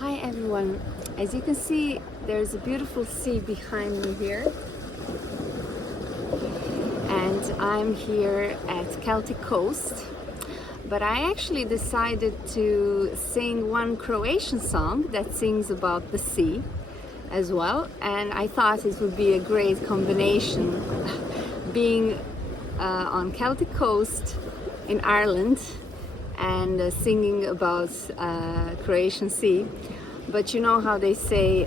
Hi everyone, as you can see there's a beautiful sea behind me here and I'm here at Celtic Coast, but I actually decided to sing one Croatian song that sings about the sea as well, and I thought it would be a great combination being on Celtic Coast in Ireland and singing about Croatian sea. But you know how they say,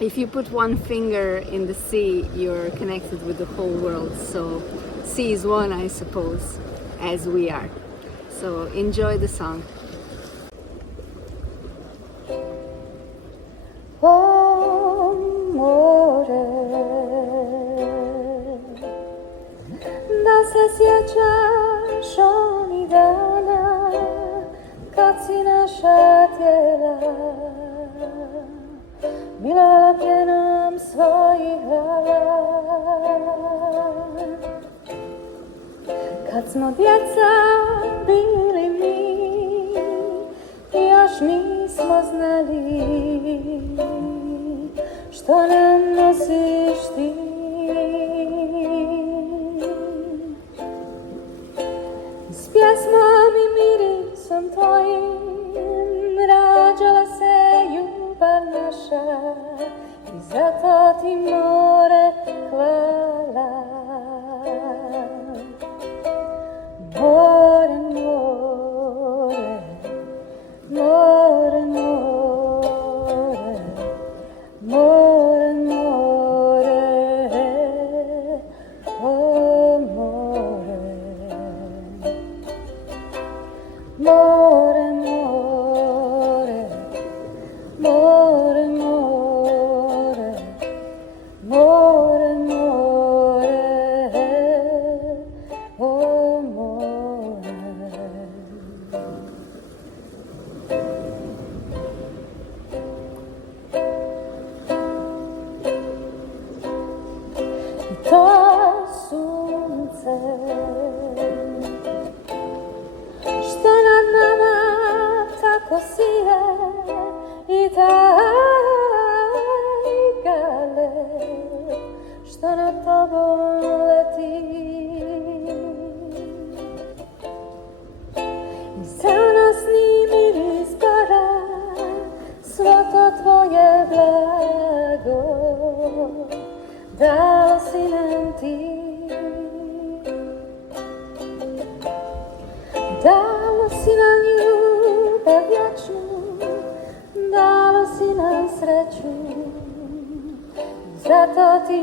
if you put one finger in the sea, you're connected with the whole world. So sea is one, I suppose, as we are. So enjoy the song. Da se sjećaš onih dana kad si naša tijela bila pjenom svojih glava, kad smo djeca bili mi i još nismo znali što nam nosiš ti. S pjesmom i mirisom tvojim rađala se ljubav naša i zato ti more hvala. More, more, more, more, more, more, oh more. More, more, more, more, more, more, oh more. I to sunce što nad nama tako sije i taj gale što nad tobom leti i zanosni miris para svo to tvoje blago dao si nam ti. Dalo si nam ljubav vječnu, dalo si nam sreću, zato ti